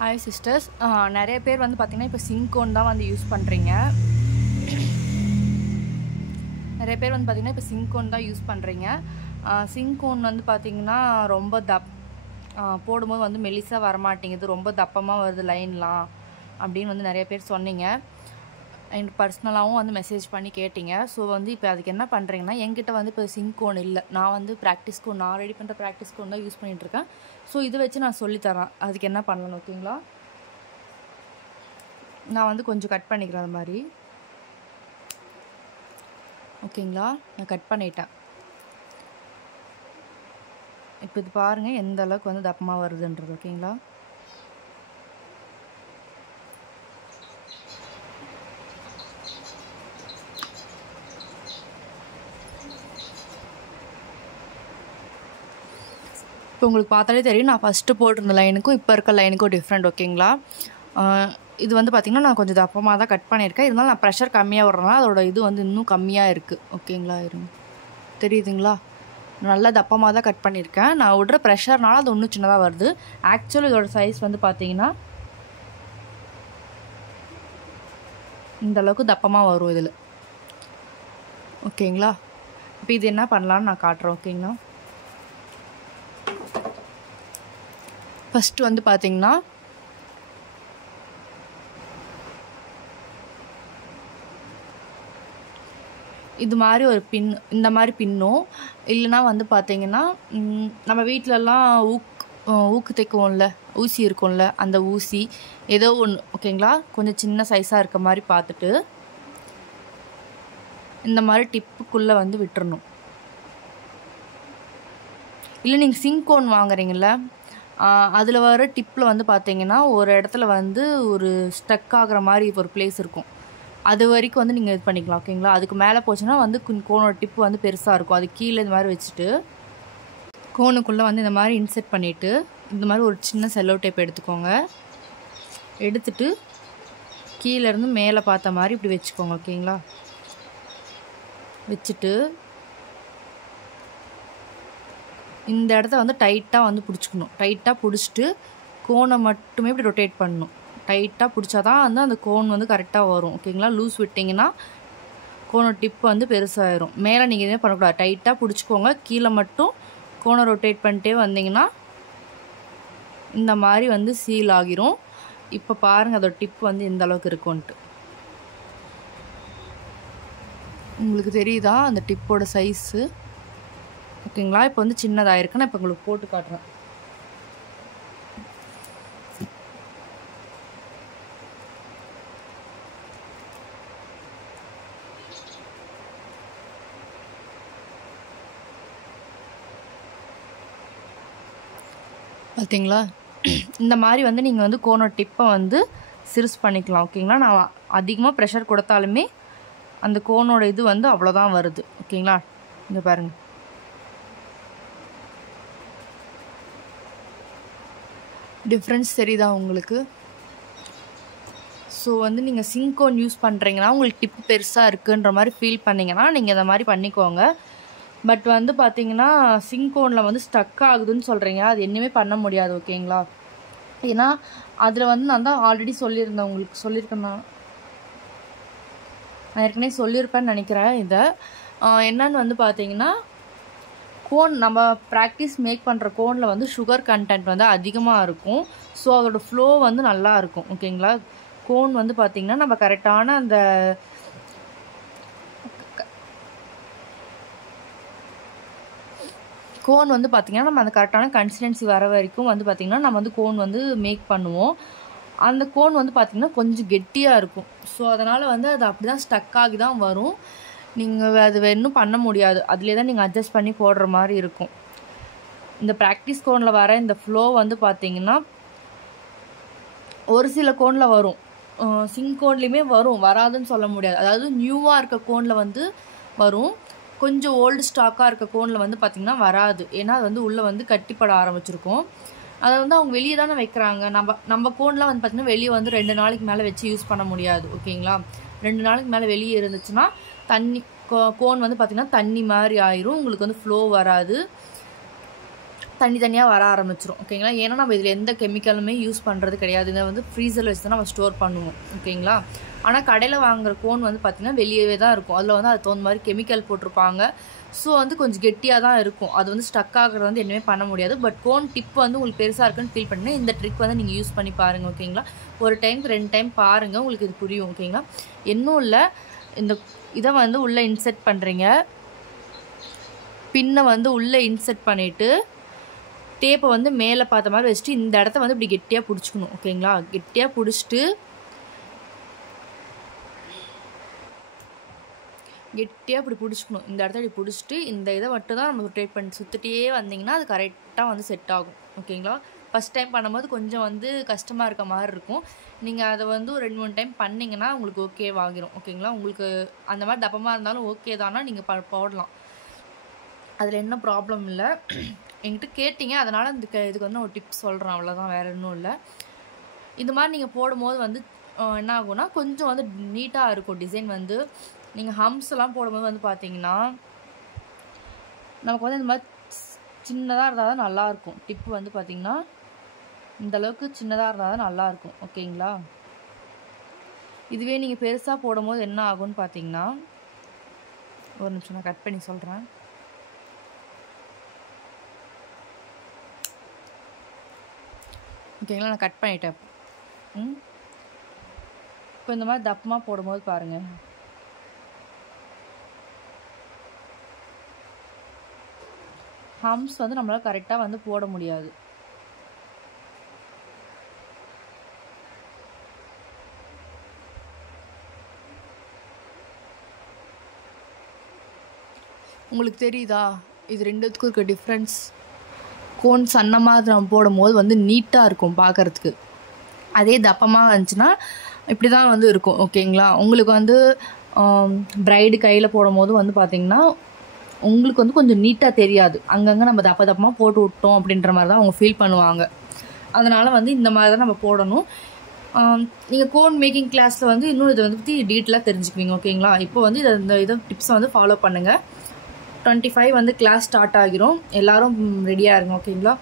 Hi sisters. நிறைய பேர் வந்து பார்த்திங்கன்னா இப்போ சிங்கோன் தான் வந்து யூஸ் பண்ணுறீங்க. நிறைய பேர் வந்து பார்த்திங்கன்னா இப்போ சிங்கோன் தான் யூஸ் பண்ணுறீங்க. சிங்கோன் வந்து பார்த்திங்கன்னா ரொம்ப போடும்போது வந்து மெலிசாக வரமாட்டேங்குது, ரொம்ப தப்பமாக வருது லைன்லாம் அப்படின்னு வந்து நிறைய பேர் சொன்னீங்க. எனக்கு பர்சனலாகவும் வந்து மெசேஜ் பண்ணி கேட்டிங்க. ஸோ வந்து இப்போ அதுக்கு என்ன பண்ணுறீங்கன்னா, என்கிட்ட வந்து இப்போ சிங்கோன் இல்லை, நான் வந்து ப்ராக்டிஸ் கோன், நான் ரெடி பண்ணுற ப்ராக்டிஸ் கோன் தான் யூஸ் பண்ணிகிட்ருக்கேன். ஸோ இதை வச்சு நான் சொல்லித்தரேன் அதுக்கு என்ன பண்ணணும். ஓகேங்களா? நான் வந்து கொஞ்சம் கட் பண்ணிக்கிறேன் அது மாதிரி. ஓகேங்களா? நான் கட் பண்ணிட்டேன். இப்போ இது பாருங்கள் எந்த அளவுக்கு வந்து தப்பமாக வருதுன்றது. ஓகேங்களா? இப்போ உங்களுக்கு பார்த்தாலே தெரியும், நான் ஃபஸ்ட்டு போட்டிருந்த லைனுக்கும் இப்போ இருக்க லைனுக்கும் டிஃப்ரெண்ட். ஓகேங்களா? இது வந்து பார்த்திங்கன்னா நான் கொஞ்சம் தப்பமாக தான் கட் பண்ணியிருக்கேன். இருந்தாலும் நான் ப்ரெஷர் கம்மியாக விட்றேன்னா அதோட இது வந்து இன்னும் கம்மியாக இருக்குது. ஓகேங்களா? இருங்க, தெரியுதுங்களா? நல்லா தப்பமாக தான் கட் பண்ணியிருக்கேன். நான் விட்ற ப்ரெஷர்னால அது இன்னும் சின்னதாக வருது. ஆக்சுவலி இதோட சைஸ் வந்து பார்த்திங்கன்னா இந்த அளவுக்கு தப்பமாக வரும் இதில். ஓகேங்களா? இப்போ இது என்ன பண்ணலான்னு நான் காட்டுறேன். ஓகேங்களா? ஃபஸ்ட்டு வந்து பார்த்திங்கன்னா இது மாதிரி ஒரு பின், இந்த மாதிரி பின்னும் இல்லைனா வந்து பார்த்திங்கன்னா நம்ம வீட்டிலலாம் ஊக்கு தைக்குவோம்ல, ஊசி இருக்கும்ல, அந்த ஊசி ஏதோ ஒன்று. ஓகேங்களா? கொஞ்சம் சின்ன சைஸாக இருக்க மாதிரி பார்த்துட்டு இந்த மாதிரி டிப்புக்குள்ளே வந்து விட்டுறணும். இல்லை நீங்கள் சிங்கோன் வாங்குறீங்கள, அதில் வர டிப்பில் வந்து பார்த்திங்கன்னா ஒரு இடத்துல வந்து ஒரு ஸ்டக் ஆகிற மாதிரி ஒரு பிளேஸ் இருக்கும். அது வரைக்கும் வந்து நீங்கள் இது பண்ணிக்கலாம். ஓகேங்களா? அதுக்கு மேலே போச்சுன்னா வந்து கோனோட டிப்பு வந்து பெருசாக இருக்கும். அது கீழே இந்த மாதிரி வச்சுட்டு கோனுக்குள்ளே வந்து இந்த மாதிரி இன்செர்ட் பண்ணிவிட்டு இந்த மாதிரி ஒரு சின்ன செல்லோ டேப் எடுத்துக்கோங்க. எடுத்துட்டு கீழேருந்து மேலே பார்த்த மாதிரி இப்படி வச்சுக்கோங்க. ஓகேங்களா? வச்சுட்டு இந்த இடத்த வந்து டைட்டாக வந்து பிடிச்சிக்கணும். டைட்டாக பிடிச்சிட்டு கோனை மட்டுமே இப்படி ரொட்டேட் பண்ணணும். டைட்டாக பிடிச்சா தான் வந்து அந்த கோன் வந்து கரெக்டாக வரும். ஓகேங்களா? லூஸ் விட்டிங்கன்னா கோனோட டிப்பு வந்து பெருசாகிடும். மேலே நீங்கள் எதுவுமே பண்ணக்கூடாது, டைட்டாக பிடிச்சிக்கோங்க. கீழே மட்டும் கோனை ரொட்டேட் பண்ணிட்டே வந்தீங்கன்னா இந்த மாதிரி வந்து சீல் ஆகிரும். இப்போ பாருங்கள் அதோட டிப்பு வந்து எந்த அளவுக்கு இருக்கும்ன்ட்டு. உங்களுக்கு தெரியுதா அந்த டிப்போட சைஸு? ஓகேங்களா? இப்போ வந்து சின்னதாகிருக்கு. நான் இப்போ உங்களுக்கு போட்டு காட்டுறேன். பார்த்தீங்களா? இந்த மாதிரி வந்து நீங்கள் வந்து கோனோட டிப்பை வந்து சிறுசு பண்ணிக்கலாம். ஓகேங்களா? நான் அதிகமாக ப்ரெஷர் கொடுத்தாலுமே அந்த கோனோட இது வந்து அவ்வளோதான் வருது. ஓகேங்களா? இங்கே பாருங்கள், டிஃப்ரென்ஸ் தெரியுதா உங்களுக்கு? ஸோ வந்து நீங்கள் சிங்கோன் யூஸ் பண்ணுறீங்கன்னா உங்களுக்கு டிப்பு பெருசாக இருக்குன்ற மாதிரி ஃபீல் பண்ணிங்கன்னா நீங்கள் இந்த மாதிரி பண்ணிக்கோங்க. பட் வந்து பார்த்தீங்கன்னா சிங்கோனில் வந்து ஸ்டக் ஆகுதுன்னு சொல்கிறீங்க, அது என்னமே பண்ண முடியாது. ஓகேங்களா? ஏன்னா அதில் வந்து நான் தான் ஆல்ரெடி சொல்லியிருந்தேன், உங்களுக்கு சொல்லியிருக்கேன், நான் ஏற்கனவே சொல்லியிருப்பேன்னு நினைக்கிறேன். இதை என்னன்னு வந்து பார்த்தீங்கன்னா கோன், நம்ம ப்ராக்டிஸ் மேக் பண்ணுற கோனில் வந்து சுகர் கண்டென்ட் வந்து அதிகமாக இருக்கும். ஸோ அதோடய ஃப்ளோ வந்து நல்லா இருக்கும். ஓகேங்களா? கோன் வந்து பார்த்திங்கன்னா நம்ம கரெக்டான அந்த கோன் வந்து பார்த்திங்கன்னா நம்ம அந்த கரெக்டான கன்சிஸ்டன்சி வர வரைக்கும் வந்து பார்த்திங்கன்னா நம்ம வந்து கோன் வந்து மேக் பண்ணுவோம். அந்த கோன் வந்து பார்த்திங்கன்னா கொஞ்சம் கெட்டியாக இருக்கும். ஸோ அதனால் வந்து அது அப்படி தான் ஸ்டக் ஆகி தான் வரும். நீங்கள் அது இன்னும் பண்ண முடியாது, அதிலே தான் நீங்கள் அட்ஜஸ்ட் பண்ணி போடுற மாதிரி இருக்கும். இந்த ப்ராக்டிஸ் கோனில் வர இந்த ஃப்ளோ வந்து பார்த்திங்கன்னா ஒரு சில கோனில் வரும், சிங்கோன்லேயுமே வரும், வராதுன்னு சொல்ல முடியாது. அதாவது நியூவாக இருக்க கோனில் வந்து வரும், கொஞ்சம் ஓல்டு ஸ்டாக்காக இருக்க கோனில் வந்து பார்த்திங்கன்னா வராது. ஏன்னா அது வந்து உள்ளே வந்து கட்டிப்பட ஆரம்பிச்சிருக்கும். அதை வந்து அவங்க வெளியே தானே வைக்கிறாங்க. நம்ம கோன்லாம் வந்து பார்த்திங்கன்னா வெளியே வந்து 2 நாளைக்கு மேலே வச்சு யூஸ் பண்ண முடியாது. ஓகேங்களா? 2 நாளைக்கு மேலே வெளியே இருந்துச்சுன்னா கோன் வந்து பார்த்திங்கன்னா தண்ணி மாதிரி ஆயிரும், உங்களுக்கு வந்து ஃப்ளோ வராது. தனித்தனியாக வர ஆரம்பிச்சிடும் ஓகேங்களா. ஏன்னா நம்ம இதில் எந்த கெமிக்கலுமே யூஸ் பண்ணுறது கிடையாது. இதை வந்து ஃப்ரீசரில் வச்சு தான் நம்ம ஸ்டோர் பண்ணுவோம் ஓகேங்களா. ஆனால் கடையில் வாங்குகிற கோன் வந்து பார்த்திங்கன்னா வெளியவே தான் இருக்கும். அதில் வந்து அது தகுந்த மாதிரி கெமிக்கல் போட்டிருப்பாங்க. ஸோ வந்து கொஞ்சம் கெட்டியாக தான் இருக்கும். அது வந்து ஸ்டக் ஆகிறது வந்து என்னமே பண்ண முடியாது. பட் கோன் டிப் வந்து உங்களுக்கு பெருசாக இருக்குன்னு ஃபீல் பண்ணி இந்த ட்ரிக் வந்து நீங்கள் யூஸ் பண்ணி பாருங்கள் ஓகேங்களா. ஒரு டைமுக்கு 2 டைம் பாருங்கள், உங்களுக்கு இது புரியும் ஓகேங்களா. இன்னும் இல்லை, இந்த இதை வந்து உள்ளே இன்செர்ட் பண்ணுறீங்க. பின்னை வந்து உள்ளே இன்செர்ட் பண்ணிவிட்டு டேப்பை வந்து மேலே பார்த்த மாதிரி வச்சுட்டு இந்த இடத்த வந்து இப்படி கெட்டியாக பிடிச்சிக்கணும் ஓகேங்களா. கெட்டியாக பிடிச்சிட்டு இப்படி பிடிச்சிக்கணும். இந்த இடத்த இப்படி பிடிச்சிட்டு இந்த இதை மட்டும் தான் நம்ம ரொட்டேட் பண்ணி சுற்றிட்டே வந்தீங்கன்னா அது கரெக்டாக வந்து செட் ஆகும் ஓகேங்களா. ஃபஸ்ட் டைம் பண்ணும்போது கொஞ்சம் வந்து கஷ்டமாக இருக்க மாதிரி இருக்கும். நீங்கள் அதை வந்து ஒரு 2-3 டைம் பண்ணிங்கன்னா உங்களுக்கு ஓகேவாகிடும் ஓகேங்களா. உங்களுக்கு அந்த மாதிரி தப்பமாக இருந்தாலும் ஓகே தானா நீங்கள் போடலாம், அதில் என்ன ப்ராப்ளம் இல்லை. என்கிட்ட கேட்டிங்க, அதனால் இதுக்கு வந்து ஒரு டிப்ஸ் சொல்கிறேன், அவ்வளோதான், வேறு இன்னும் இல்லை. இந்த மாதிரி நீங்கள் போடும்போது வந்து என்ன ஆகும்னா கொஞ்சம் வந்து நீட்டாக இருக்கும் டிசைன். வந்து நீங்கள் ஹம்ஸ்லாம் போடும்போது வந்து பார்த்தீங்கன்னா நமக்கு வந்து இந்த மாதிரி சின்னதாக இருந்தால் தான் நல்லாயிருக்கும். டிப்பு வந்து பார்த்திங்கன்னா இந்தளவுக்கு சின்னதாக இருந்தால் தான் நல்லாயிருக்கும் ஓகேங்களா. இதுவே நீங்கள் பெருசாக போடும்போது என்ன ஆகும்னு பார்த்தீங்கன்னா, ஒரு நிமிஷம் நான் கட் பண்ணி சொல்கிறேன். ஓகேங்களா, நான் கட் பண்ணிட்டேன். இப்போ இந்த மாதிரி தப்பமாக போடும்போது பாருங்கள், ஹம்ஸ் வந்து நம்மளால் கரெக்டாக வந்து போட முடியாது. உங்களுக்கு தெரியுதா இது ரெண்டுத்துக்கும் இருக்க டிஃப்ரென்ஸ்? கோன் சன்னமாக நம்ம போடும்போது வந்து நீட்டாக இருக்கும் பார்க்குறதுக்கு. அதே தப்பமாக இருந்துச்சுன்னா இப்படி தான் வந்து இருக்கும் ஓகேங்களா. உங்களுக்கு வந்து ப்ரைடு கையில் போடும்போது வந்து பார்த்திங்கன்னா உங்களுக்கு வந்து கொஞ்சம் நீட்டாக தெரியாது. அங்கங்கே நம்ம தப்பமாக போட்டு விட்டோம் அப்படின்ற மாதிரி தான் அவங்க ஃபீல் பண்ணுவாங்க. அதனால் வந்து இந்த மாதிரி தான் நம்ம போடணும். நீங்கள் கோன் மேக்கிங் கிளாஸில் வந்து இன்னும் இதை வந்து பற்றி டீட்டெயிலாக தெரிஞ்சுக்குவீங்க ஓகேங்களா. இப்போ வந்து இதை டிப்ஸை வந்து ஃபாலோ பண்ணுங்கள். 25 வந்து கிளாஸ் ஸ்டார்ட் ஆகிரும். எல்லோரும் ரெடியாக இருங்க ஓகேங்களா.